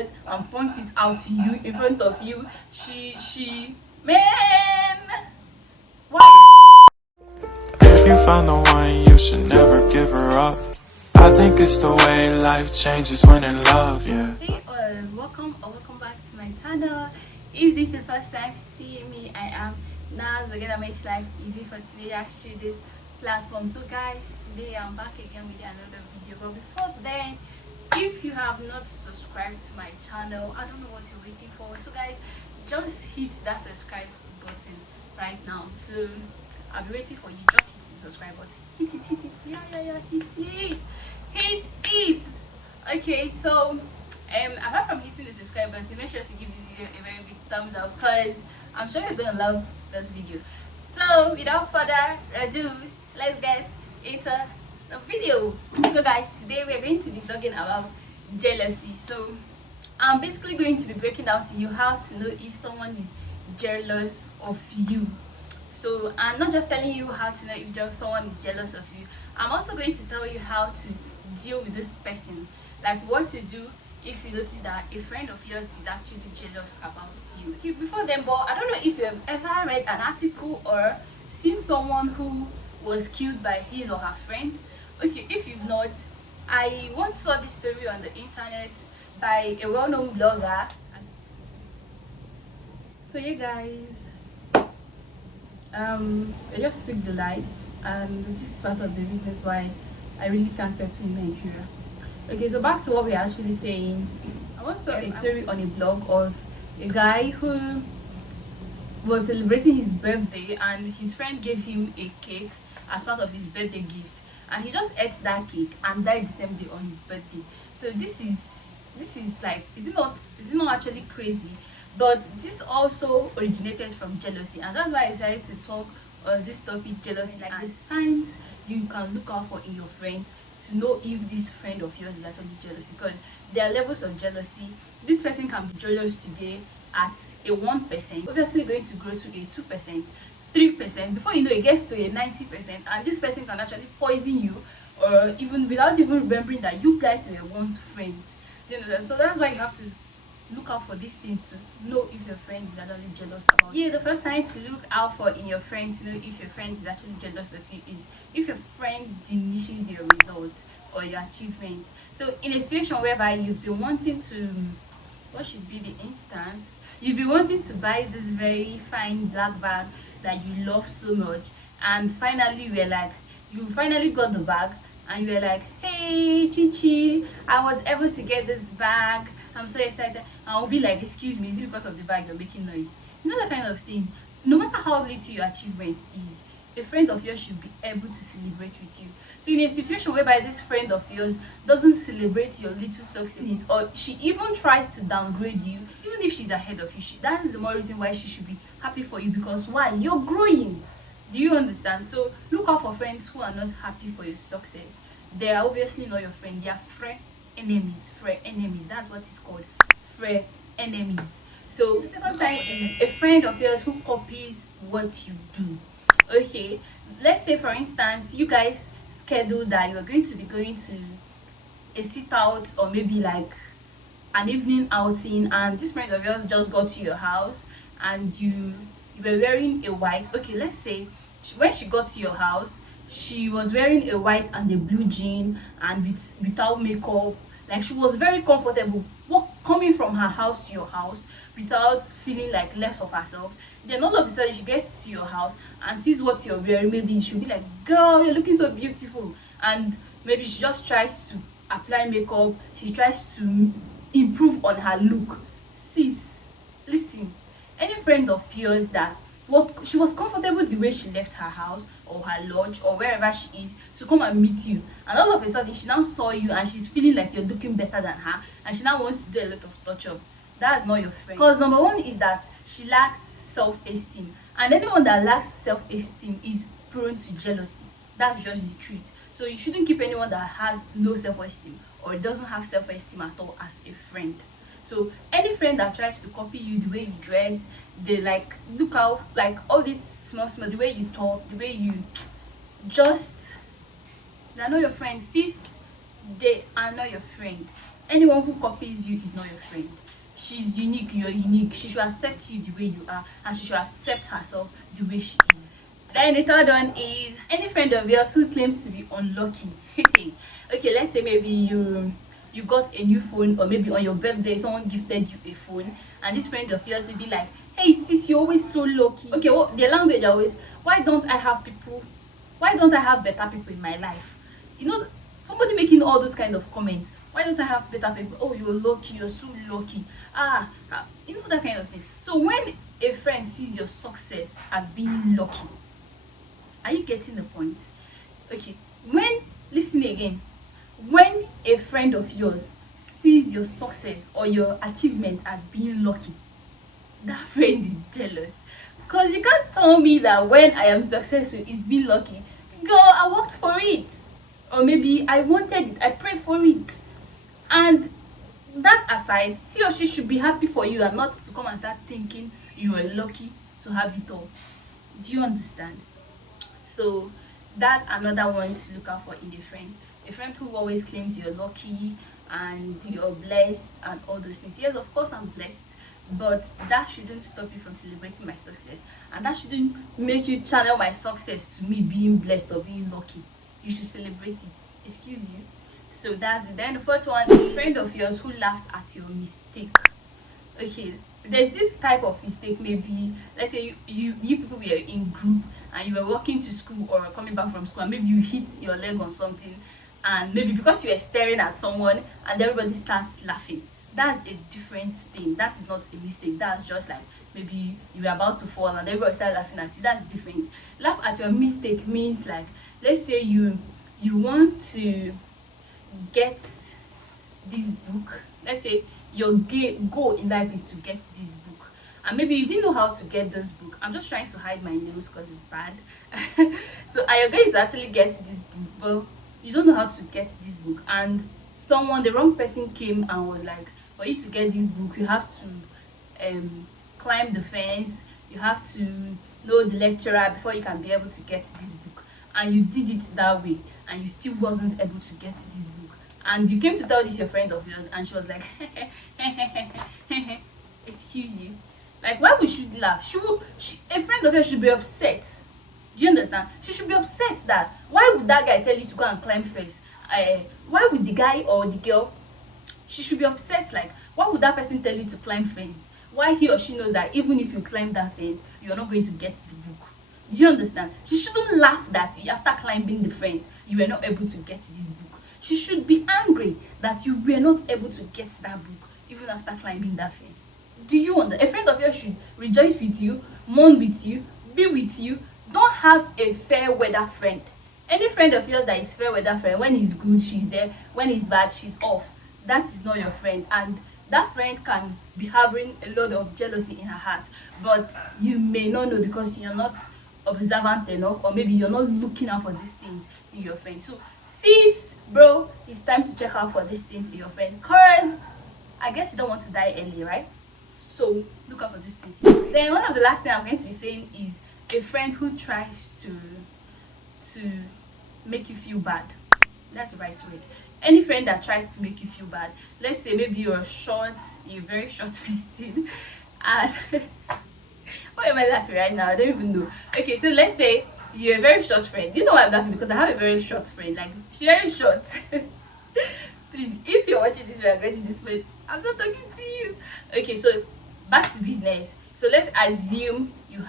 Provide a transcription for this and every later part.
pictures and point it out to you in front of you. Man, why? If you found the one, you should never give her up. I think it's the way life changes when in love, yeah. Hey, welcome back to my channel. If this is the first time seeing me, I am Naz. Again, that makes life easy for today. I share this platform. So guys, today I'm back again with another video. But before then, if you have not subscribed to my channel, I don't know what you're waiting for. So guys, just hit that subscribe button right now. So I'll be waiting for you. Just hit the subscribe button. Hit it. Yeah, hit it. Okay, so apart from hitting the subscribe button, make sure to give this video a very big thumbs up because I'm sure you're gonna love this video. So without further ado, let's get into the video. So guys, today we're going to be talking about jealousy. So I'm basically going to be breaking down to you how to know if someone is jealous of you. So I'm not just telling you how to know if just someone is jealous of you, I'm also going to tell you how to deal with this person, like what to do if you notice that a friend of yours is actually jealous about you. Okay, before then, but I don't know if you have ever read an article or seen someone who was killed by his or her friend. Okay, if you've not, I once saw this story on the internet by a well-known blogger. So yeah guys, I just took the light, and this is part of the reasons why I really can't settle in Nigeria. Okay, so back to what we're actually saying. I once saw a story on a blog of a guy who was celebrating his birthday and his friend gave him a cake as part of his birthday gift, and he just ate that cake and died the same day on his birthday. So this is like, is it not actually crazy? But this also originated from jealousy, and that's why I decided to talk on this topic, jealousy, like the signs you can look out for in your friends to know if this friend of yours is actually jealous. Because there are levels of jealousy. This person can be jealous today at a 1%, obviously going to grow to a 2%, 3%, before you know it gets to a 90%, and this person can actually poison you, or even without even remembering that you guys were once friends. You know, so that's why you have to look out for these things to know if your friend is actually jealous about you. Yeah, the first sign to look out for in your friend to know if your friend is actually jealous of you is if your friend diminishes your result or your achievement. So in a situation whereby you've been wanting to, what should be the instance, you've been wanting to buy this very fine black bag that you love so much, and finally you finally got the bag, and you're like, hey Chichi, I was able to get this bag, I'm so excited. I'll be like, excuse me, is it because of the bag you're making noise? You know, that kind of thing. No matter how little your achievement is, a friend of yours should be able to celebrate with you. So in a situation whereby this friend of yours doesn't celebrate your little success, or she even tries to downgrade you, even if she's ahead of you, that is the more reason why she should be happy for you, because why? You're growing. Do you understand? So look out for friends who are not happy for your success. They are obviously not your friend. They are enemies. That's what it's called, enemies. So the second time is a friend of yours who copies what you do. Okay, let's say for instance you guys schedule that you're going to be going to a sit out or maybe like an evening outing, and this friend of yours just got to your house and you were wearing a white, okay, let's say when she got to your house she was wearing a white and a blue jean and without makeup. Like, she was very comfortable coming from her house to your house without feeling like less of herself. Then all of a sudden she gets to your house and sees what you're wearing. Maybe she'll be like, girl, you're looking so beautiful, and maybe she just tries to apply makeup, she tries to improve on her look. Sis, listen, any friend of yours that she was comfortable the way she left her house or her lodge or wherever she is to come and meet you, and all of a sudden she now saw you and she's feeling like you're looking better than her, and she now wants to do a lot of touch up, that's not your friend. Because number one is that she lacks self-esteem, and anyone that lacks self-esteem is prone to jealousy. That's just the truth. So you shouldn't keep anyone that has low self-esteem or doesn't have self-esteem at all as a friend. So any friend that tries to copy you, the way you dress, they like look out, like all this small, the way you talk, the way you just, they're not your friends. They are not your friend. Anyone who copies you is not your friend. She's unique, you're unique. She should accept you the way you are, and she should accept herself the way she is. Then the third one is any friend of yours who claims to be unlucky. Okay, let's say maybe you got a new phone, or maybe on your birthday someone gifted you a phone, and this friend of yours will be like, hey sis, you're always so lucky. Okay, well, the language always, why don't I have better people in my life? You know, somebody making all those kind of comments. Why don't I have better people? Oh, you're lucky, you're so lucky. You know, that kind of thing. So when a friend sees your success as being lucky, are you getting the point? Okay, listen again, when a friend of yours sees your success or your achievement as being lucky, that friend is jealous. Because you can't tell me that when I am successful it's being lucky. Girl, I worked for it, or maybe I wanted it, I prayed for it. And that aside, he or she should be happy for you, and not to come and start thinking you were lucky to have it all. Do you understand? So that's another one to look out for in a friend. A friend who always claims you're lucky and you're blessed and all those things. Yes, of course I'm blessed, but that shouldn't stop you from celebrating my success, and that shouldn't make you channel my success to me being blessed or being lucky. You should celebrate it. Excuse you. So that's it. Then the fourth one, a friend of yours who laughs at your mistake. Okay, there's this type of mistake. Maybe let's say you people were in group and you were walking to school or coming back from school, and maybe you hit your leg on something, and maybe because you were staring at someone and everybody starts laughing. That's a different thing. That is not a mistake. That's just like maybe you were about to fall and everybody started laughing at you. That's different. Laugh at your mistake means, like, let's say you want to get this book. Let's say your goal in life is to get this book, and maybe you didn't know how to get this book. I'm just trying to hide my nails because it's bad. So your goal is to actually get this book, but you don't know how to get this book, and the wrong person came and was like, for you to get this book you have to climb the fence, you have to know the lecturer before you can be able to get this book, and you did it that way and you still wasn't able to get this book, and you came to tell this your friend of yours, and she was like, excuse you. Like, why would she laugh? A friend of yours should be upset. Do you understand? She should be upset that, why would that guy tell you to go and climb first? Why would the guy or the girl, she should be upset. Like, why would that person tell you to climb fence? Why he or she knows that even if you climb that fence you're not going to get the book? Do you understand? She shouldn't laugh that after climbing the fence you were not able to get this book. She should be angry that you were not able to get that book even after climbing that fence. Do you understand? A friend of yours should rejoice with you, mourn with you, be with you. Don't have a fair weather friend. Any friend of yours that is fair weather friend, when he's good she's there, when he's bad she's off, that is not your friend. And that friend can be harboring a lot of jealousy in her heart, but you may not know because you're not observant enough, or maybe you're not looking out for these things in your friend. So sis, bro, it's time to check out for these things in your friend, because I guess you don't want to die early, right? So look out for these things. Then one of the last things I'm going to be saying is a friend who tries to make you feel bad. That's the right word. Any friend that tries to make you feel bad. Let's say maybe you're a very short person, and why am I laughing right now? I don't even know. Okay, so let's say you're a very short friend. Do you know why I'm laughing? Because I have a very short friend. Like, she's very short. Please, if you're watching this, we are getting this point, I'm not talking to you. Okay, so back to business. So let's assume you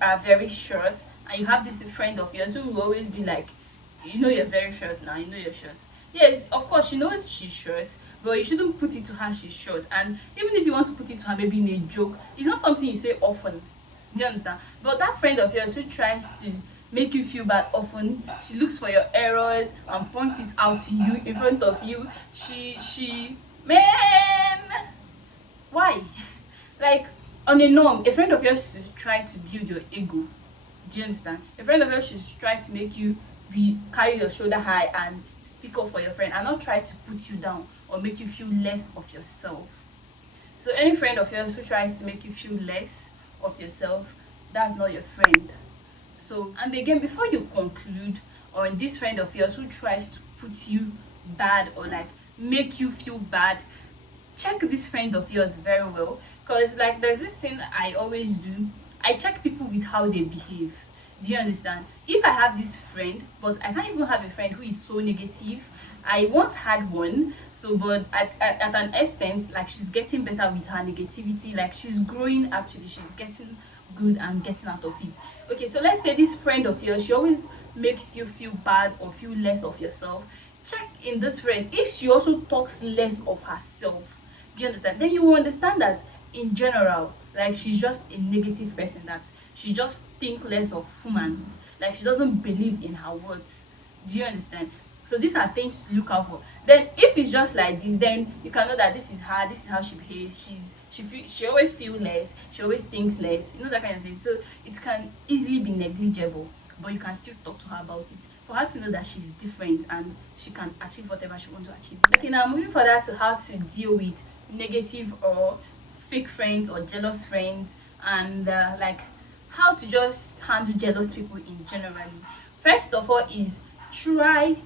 are very short, and you have this friend of yours who will always be like, you know you're very short now, you know you're short. Yes, of course she knows she's short, but you shouldn't put it to her she's short. And even if you want to put it to her maybe in a joke, it's not something you say often. Do you understand? But that friend of yours who tries to make you feel bad often, she looks for your errors and points it out to you in front of you. Man, why? Like, on a norm, a friend of yours should try to build your ego. Do you understand? A friend of yours should try to make you carry your shoulder high and speak up for your friend, and not try to put you down or make you feel less of yourself. So any friend of yours who tries to make you feel less of yourself, that's not your friend. So, and again, before you conclude on this friend of yours who tries to put you bad or like make you feel bad, check this friend of yours very well. Because like there's this thing I always do, I check people with how they behave. Do you understand? If I have this friend, but I can't even have a friend who is so negative. I once had one, so but at an extent, like she's getting better with her negativity, like she's growing, actually she's getting good and getting out of it. Okay, so let's say this friend of yours, she always makes you feel bad or feel less of yourself. Check in this friend if she also talks less of herself. Do you understand? Then you will understand that in general, like she's just a negative person, that she just think less of humans, like she doesn't believe in her words. Do you understand? So these are things to look out for. Then if it's just like this, then you can know that this is her, this is how she behaves. She always feel less, she always thinks less, you know, that kind of thing. So it can easily be negligible, but you can still talk to her about it for her to know that she's different and she can achieve whatever she wants to achieve. Okay, now moving further to how to deal with negative or fake friends or jealous friends, and like how to just handle jealous people in generally. First of all is try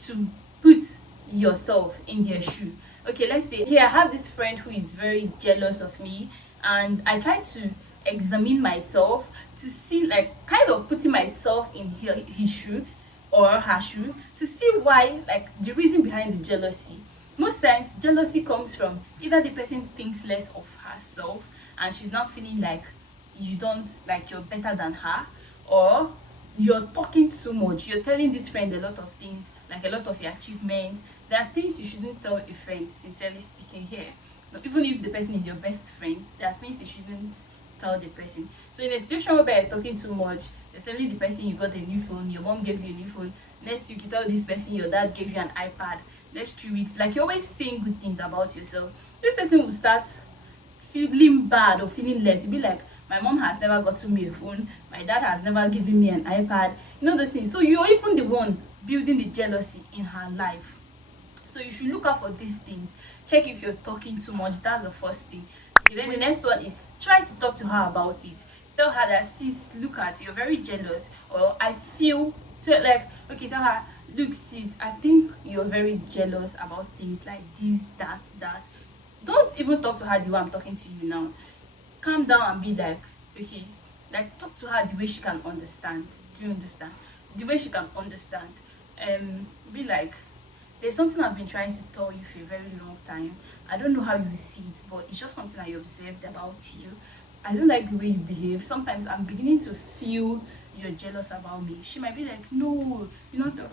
to put yourself in their shoe. Okay, let's say here I have this friend who is very jealous of me, and I try to examine myself to see, like kind of putting myself in his shoe or her shoe, to see why, like the reason behind the jealousy. Most times jealousy comes from either the person thinks less of herself and she's not feeling like you don't, like you're better than her, or you're talking too much, you're telling this friend a lot of things, like a lot of your achievements. There are things you shouldn't tell a friend, sincerely speaking here. Now, even if the person is your best friend, there are things you shouldn't tell the person. So in a situation where you're talking too much, you're telling the person you got a new phone, your mom gave you a new phone, next week you tell this person your dad gave you an iPad, next 3 weeks, like you're always saying good things about yourself, this person will start feeling bad or feeling less. You'll be like, my mom has never gotten me a phone, my dad has never given me an iPad, you know, those things. So you're even the one building the jealousy in her life. So you should look out for these things. Check if you're talking too much. That's the first thing. Okay, then the next one is try to talk to her about it. Tell her that, sis, look at, you're very jealous, or I feel, like, okay, tell her, look sis, I think you're very jealous about things like this, that. Don't even talk to her the way I'm talking to you now. Calm down and be like, okay, like talk to her the way she can understand. Do you understand? The way she can understand. Be like, there's something I've been trying to tell you for a very long time. I don't know how you see it, but it's just something I observed about you. I don't like the way you behave. Sometimes I'm beginning to feel you're jealous about me. She might be like, no, you're not.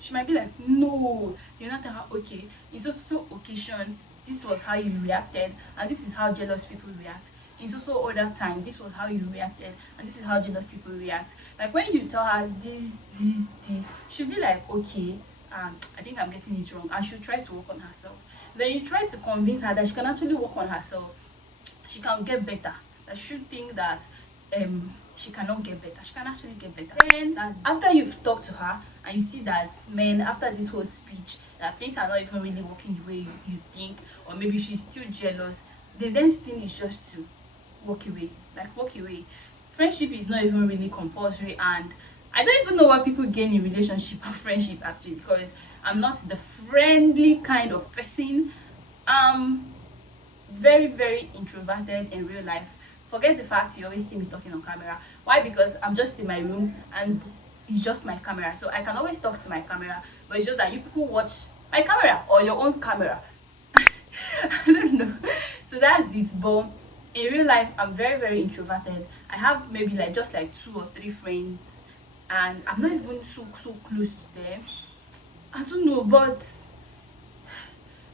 She might be like, no, you're not. Okay, it's also occasion. This was how you reacted, and this is how jealous people react. It's also other time, this was how you reacted, and this is how jealous people react. Like when you tell her this, she'll be like, okay, I think I'm getting it wrong, and she'll try to work on herself. Then you try to convince her that she can actually work on herself, she can get better, that she should think that she cannot get better, she can actually get better. Then after you've talked to her and you see that, man, after this whole speech, that things are not even really working the way you think, or maybe she's still jealous, the next thing is just to walk away. Like walk away. Friendship is not even really compulsory, and I don't even know what people gain in relationship or friendship actually, because I'm not the friendly kind of person. Very, very introverted in real life. Forget the fact you always see me talking on camera. Why? Because I'm just in my room and it's just my camera, so I can always talk to my camera, but it's just that you people watch my camera or your own camera. I don't know. So that's it. But in real life, I'm very, very introverted. I have maybe like just like 2 or 3 friends, and I'm not even so close to them. I don't know, but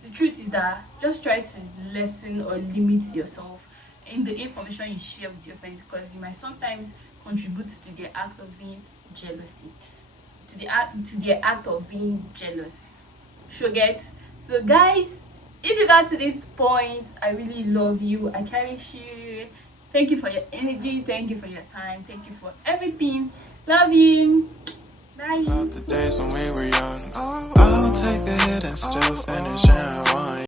the truth is that just try to lessen or limit yourself in the information you share with your friends, because you might sometimes contribute to their act of being jealousy, to their act of being jealous. Sure get? So guys, if you got to this point, I really love you, I cherish you. Thank you for your energy, thank you for your time, thank you for everything. Love you. Bye. About the days when we were young, I'll take a hit and still finish and